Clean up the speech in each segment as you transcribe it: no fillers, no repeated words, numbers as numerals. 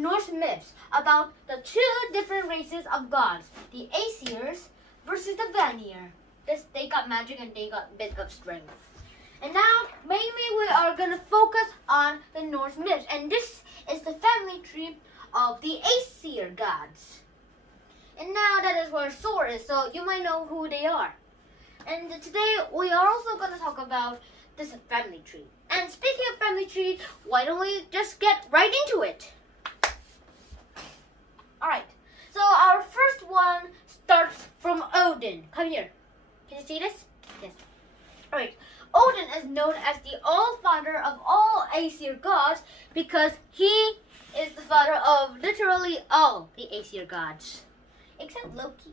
Norse myths about the two different races of gods, the Aesir's versus the Vanir. They got magic and they got a bit of strength. And now, mainly we are going to focus on the Norse myths. And this is the family tree of the Aesir gods. And now that is where Thor is, so you might know who they are. And today we are also going to talk about this family tree. And speaking of family tree, why don't we just get right into it? Alright, so our first one starts from Odin. Come here. Can you see this? Yes. Alright, Odin is known as the all-father of all Aesir gods because he is the father of literally all the Aesir gods. Except Loki.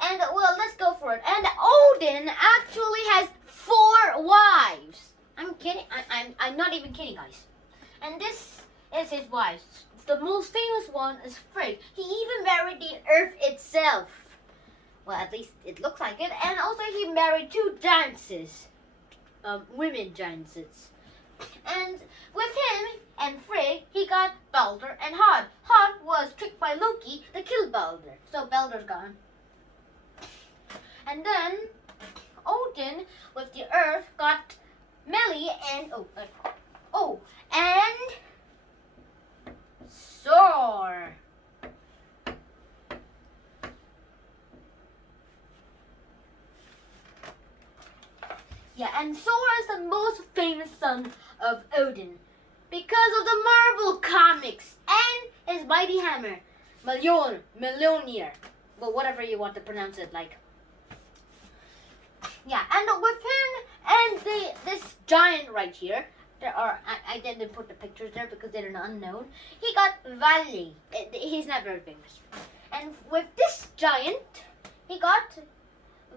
And well, let's go for it. And Odin actually has 4 wives. I'm kidding. I'm not even kidding, guys. And this is his wives. The most famous one is Frigg. He even married the earth itself. Well, at least it looks like it. And also he married 2 giantesses. Women giantesses. And with him and Frigg, he got Balder and Hod. Hod was tricked by Loki to kill Balder. So Balder's gone. And then Odin with the earth got Meli and and Thor. Yeah, and Thor is the most famous son of Odin because of the Marvel comics and his mighty hammer, Mjolnir, well, whatever you want to pronounce it like. Yeah, and with him and this giant right here, I didn't put the pictures there because they're unknown. He got Vali. He's not very famous. And with this giant, he got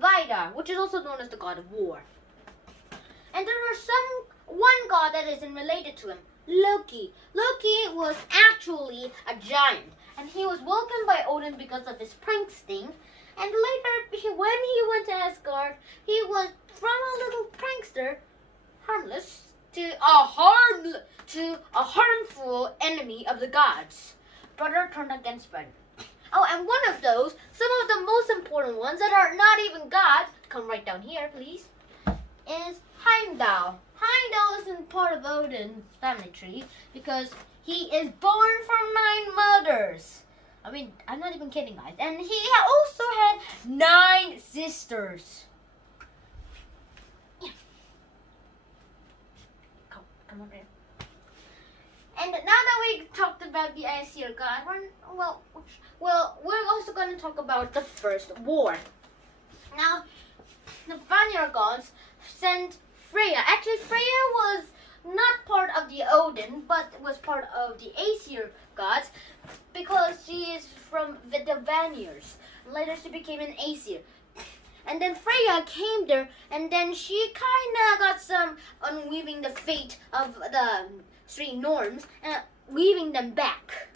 Vidar, which is also known as the god of war. And there are one god that isn't related to him, Loki. Loki was actually a giant, and he was welcomed by Odin because of his prank sting. And later, when he went to Asgard, he was from a little prankster, harmless, to a harmful enemy of the gods. Brother turned against brother. Oh, and one of those, some of the most important ones that are not even gods, come right down here, please, is Heimdall. Heimdall isn't part of Odin's family tree because he is born from 9 mothers. I mean, I'm not even kidding, guys. And he also had 9 sisters. Yeah. Come over here. And now that we talked about the Aesir god, we're also going to talk about the first war. Now, the Vanir gods sent Freya. Actually, Freya was not part of the Odin, but was part of the Aesir gods because she is from the Vanirs. Later, she became an Aesir. And then Freya came there, and then she kind of got some unweaving the fate of the 3 Norns and weaving them back.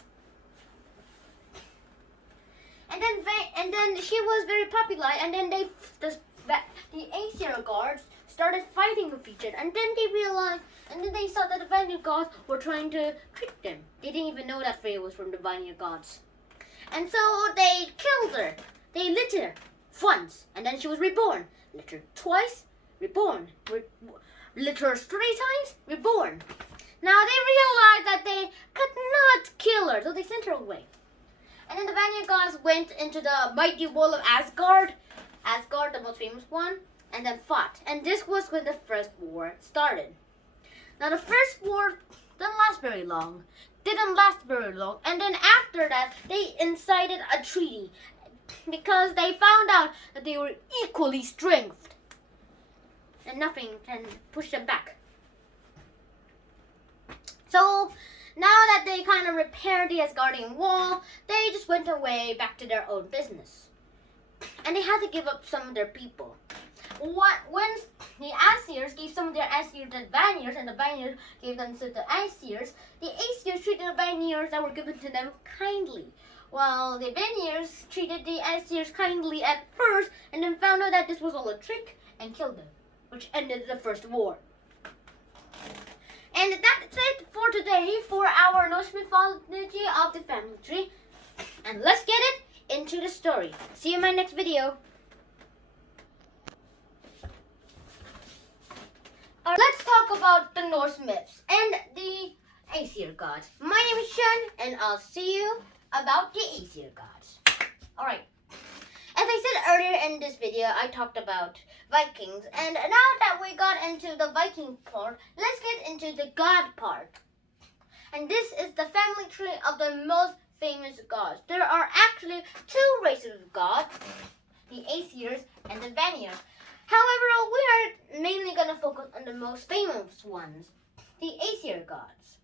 And then she was very popular, and then the Aesir gods started fighting with each other, and then they realized, and then they saw that the Vanir gods were trying to trick them. They didn't even know that Freya was from the Vanir gods. And so they killed her. They lit her once, and then she was reborn. Lit her twice, reborn. Lit her 3 times, reborn. Now they realized that they could not kill her, so they sent her away. And then the Vanir gods went into the mighty wall of Asgard, the most famous one, and then fought. And this was when the first war started. Now the first war didn't last very long. And then after that, they incited a treaty because they found out that they were equally strengthened. And nothing can push them back. So now that they kind of repaired the Asgardian wall, they just went away back to their own business. And they had to give up some of their people. When the Aesirs gave some of their Aesir to the Vanir, and the Vanir gave them to the Aesirs treated the Vanir that were given to them kindly, while the Vanir treated the Aesirs kindly at first, and then found out that this was all a trick and killed them, which ended the first war. And that's it for today for our Norse mythology of the family tree. And let's get it into the story. See you in my next video. Let's talk about the Norse myths and the Aesir gods. My name is Shen, and I'll see you about the Aesir gods. Alright. As I said earlier in this video, I talked about Vikings, and now that we got into the Viking part, let's get into the god part. And this is the family tree of the most famous gods. There are actually two races of gods, the Aesirs and the Vanir. However, we are mainly going to focus on the most famous ones, the Aesir gods.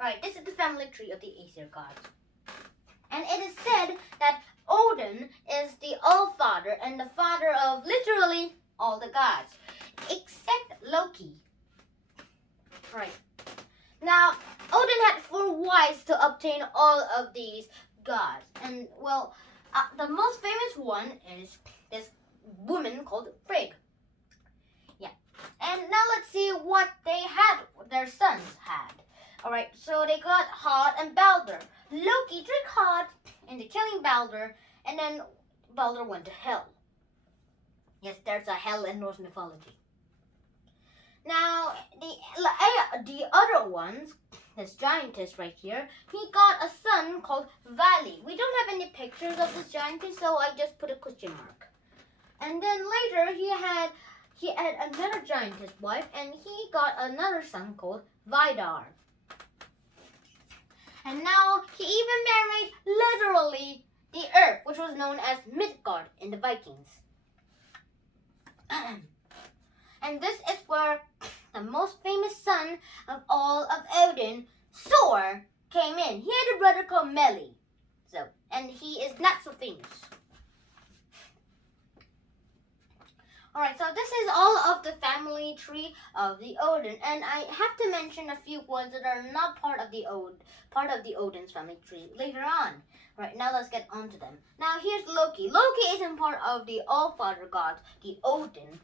Alright, this is the family tree of the Aesir gods. And it is said that Odin is the All-Father and the father of literally all the gods, except Loki. Right. Now, Odin had 4 wives to obtain all of these gods. And, well, the most famous one is this woman called Frigg. Yeah. And now let's see what their sons had. Alright, so they got Hod and Balder. Loki tricked Hod into killing Balder, and then Balder went to hell. Yes, there's a hell in Norse mythology. Now, the other ones, this giantess right here, he got a son called Vali. We don't have any pictures of this giantess, so I just put a question mark. And then later, he had another giantess wife, and he got another son called Vidar. And now he even married literally the earth, which was known as Midgard in the Vikings. And this is where the most famous son of all of Odin, Thor, came in. He had a brother called Meli. And he is not so famous. Alright, so this is all of the family tree of the Odin, and I have to mention a few ones that are not part of the Odin's family tree later on. Right, now let's get on to them. Now here's Loki. Loki isn't part of the All-Father god, the Odin,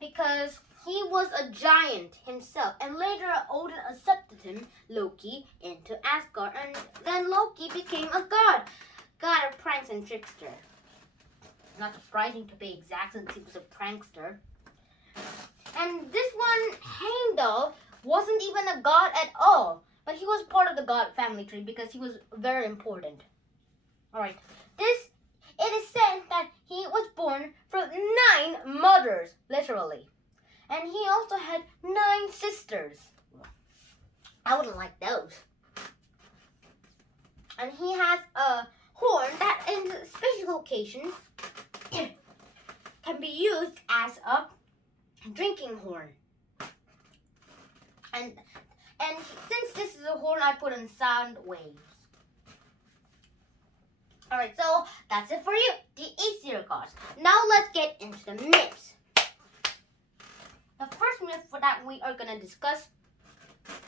because he was a giant himself, and later Odin accepted him, Loki, into Asgard, and then Loki became a god of pranks and trickster. Not surprising to be exact, since he was a prankster. And this one, Heimdall, wasn't even a god at all, but he was part of the god family tree because he was very important. Alright, it is said that he was born from 9 mothers, literally. And he also had 9 sisters. I wouldn't like those. And he has a horn that in special occasions can be used as a drinking horn. And since this is a horn, I put in sound waves. Alright, so that's it for you, the Aesir gods. Now let's get into the myths. The first myth that we are going to discuss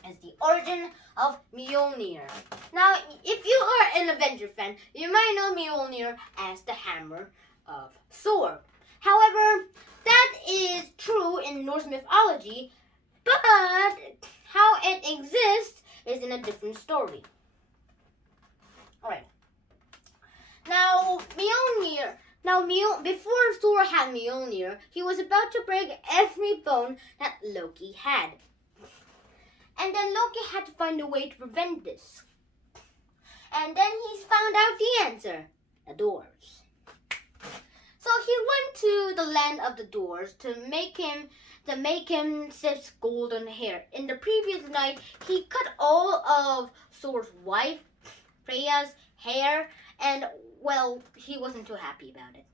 is the origin of Mjolnir. Now, if you are an Avenger fan, you might know Mjolnir as the hammer of Thor. However, that is true in Norse mythology, but how it exists is in a different story. Alright. Now, Mjolnir. Before Thor had Mjolnir, he was about to break every bone that Loki had. And then Loki had to find a way to prevent this. And then he found out the answer, the dwarves. So he went to the land of the dwarves to make him Sif's golden hair. In the previous night, he cut all of Thor's wife, Freya's hair, and, well, he wasn't too happy about it.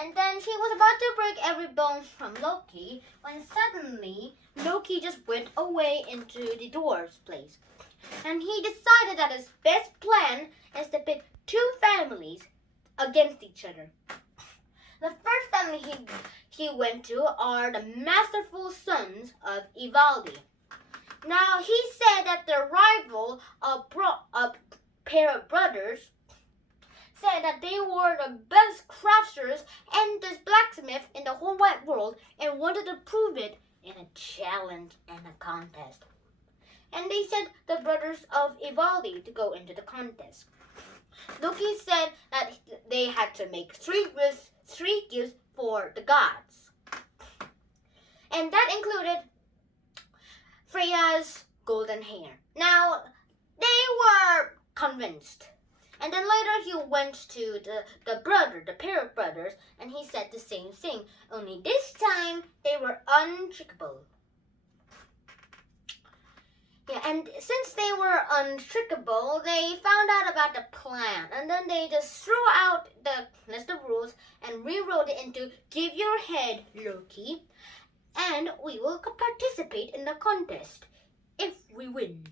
And then he was about to break every bone from Loki when suddenly Loki just went away into the dwarves' place. And he decided that his best plan is to pit 2 families against each other. The first family he went to are the masterful sons of Ivaldi. Now, he said that the rival, a pair of brothers, said that they were the best crafters and this blacksmith in the whole wide world and wanted to prove it in a challenge and a contest. And they sent the brothers of Ivaldi to go into the contest. Loki said that they had to make three gifts for the gods. And that included Freya's golden hair. Now, they were convinced. And then later he went to the pair of brothers, and he said the same thing. Only this time, they were untrickable. Yeah, and since they were untrickable, they found out about the plan. And then they just threw out the list of rules and rewrote it into, give your head, Loki, and we will participate in the contest if we win.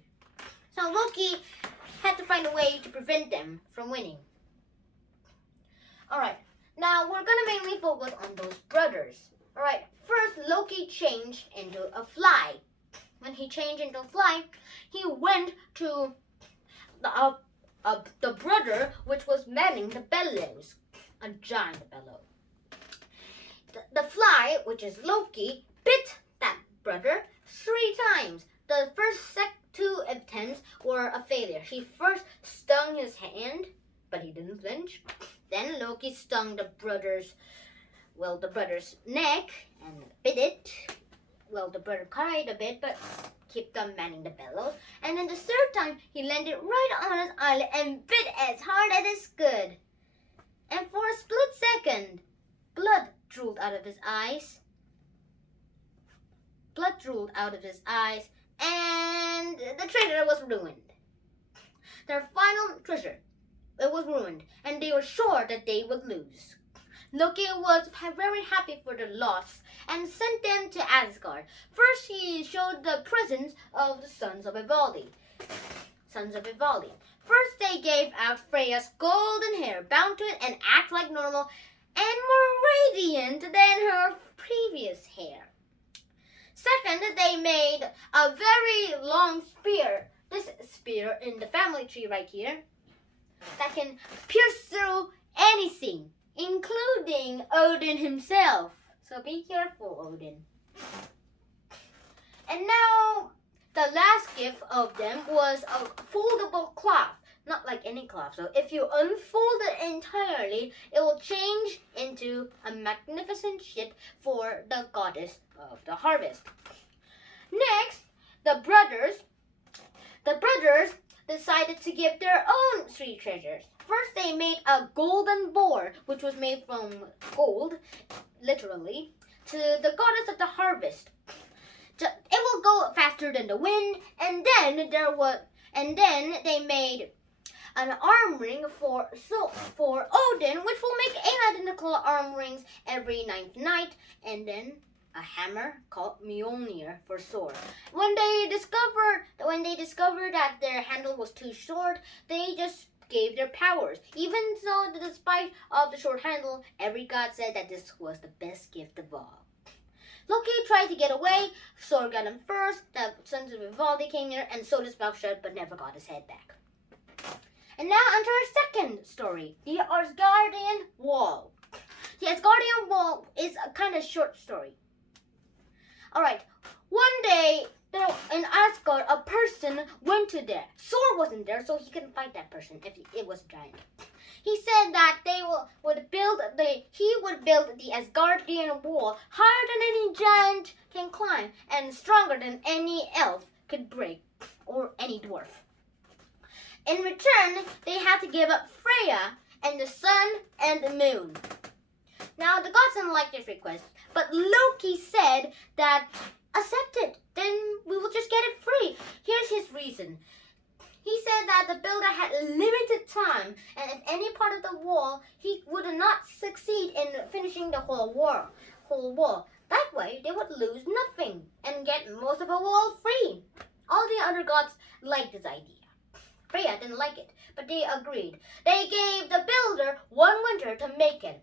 So Loki had to find a way to prevent them from winning. Alright, now we're gonna mainly focus on those brothers. Alright, first Loki changed into a fly. When he changed into a fly, he went to the brother which was manning the bellows, a giant bellow. The fly, which is Loki, bit that brother 3 times. The first two attempts were a failure. He first stung his hand, but he didn't flinch. Then Loki stung the brother's neck and bit it. Well, the brother cried a bit, but kept on manning the bellows. And then the third time, he landed right on his eyelid and bit as hard as it could. And for a split second, blood drooled out of his eyes. And the treasure was ruined. Their final treasure, it was ruined, and they were sure that they would lose. Loki was very happy for the loss and sent them to Asgard. First, he showed the presence of the sons of Ivaldi. First, they gave out Freya's golden hair, bound to it and act like normal and more radiant than her previous hair. Second, they made a very long spear, this spear in the family tree right here, that can pierce through anything, including Odin himself. So be careful, Odin. And now, the last gift of them was a foldable cloth. Not like any cloth. So if you unfold it entirely, it will change into a magnificent ship for the goddess of the harvest. Next, the brothers decided to give their own 3 treasures. First, they made a golden boar, which was made from gold, literally, to the goddess of the harvest. It will go faster than the wind, and then they made an arm ring for Odin, which will make 8 identical arm rings every 9th night, and then a hammer called Mjolnir for Thor. When they discovered that their handle was too short, they just gave their powers. Even so, despite of the short handle, every god said that this was the best gift of all. Loki tried to get away. Thor got him first. The sons of Ivaldi came here and sewed his mouth shut, but never got his head back. And now enter our second story, the Asgardian Wall. The Asgardian Wall is a kind of short story. Alright, one day in Asgard, a person went to there. Thor wasn't there, so he couldn't fight that person if it was a giant. He said that he would build the Asgardian Wall higher than any giant can climb and stronger than any elf could break or any dwarf. In return, they had to give up Freya and the sun and the moon. Now, the gods didn't like this request, but Loki said that, accept it, then we will just get it free. Here's his reason. He said that the builder had limited time, and if any part of the wall, he would not succeed in finishing the whole wall. That way, they would lose nothing and get most of the wall free. All the other gods liked this idea. Freya didn't like it, but they agreed. They gave the builder 1 winter to make it.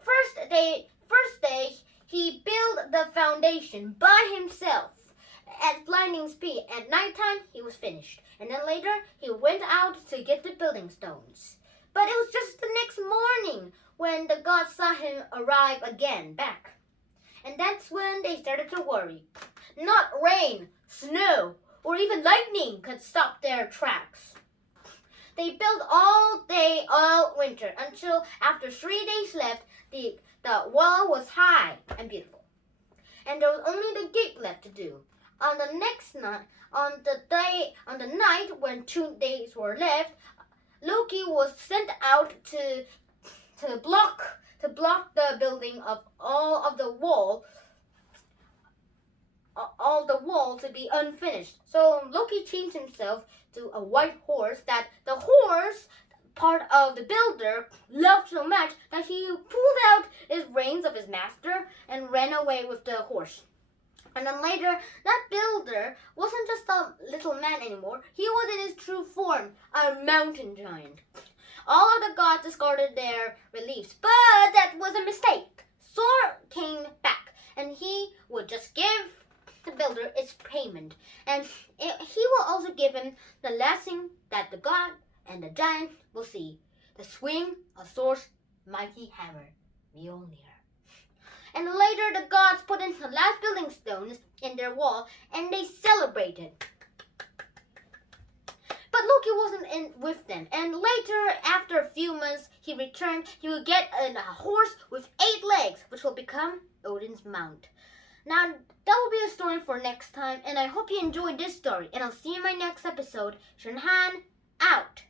First day, he built the foundation by himself at blinding speed. At nighttime, he was finished. And then later, he went out to get the building stones. But it was just the next morning when the gods saw him arrive again back. And that's when they started to worry. Not rain, snow, or even lightning could stop their tracks. They built all day, all winter, until after 3 days left, the wall was high and beautiful. And there was only the gate left to do. On the next night, on the night when 2 days were left, Loki was sent out to block the building of all of the wall to be unfinished. So Loki changed himself to a white horse that the horse part of the builder loved so much that he pulled out his reins of his master and ran away with the horse. And then later, that builder wasn't just a little man anymore. He was in his true form, a mountain giant. All of the gods discarded their reliefs, but that was a mistake. Thor came back, and he would just give the builder its payment. And he will also give him the last thing that the god and the giant will see, the swing of Thor's mighty hammer, Mjolnir. And later the gods put in the last building stones in their wall and they celebrated. But Loki wasn't with them. And later, after a few months, he returned. He would get a horse with 8 legs, which will become Odin's mount. Now, that will be a story for next time. And I hope you enjoyed this story. And I'll see you in my next episode. Shunhan, out.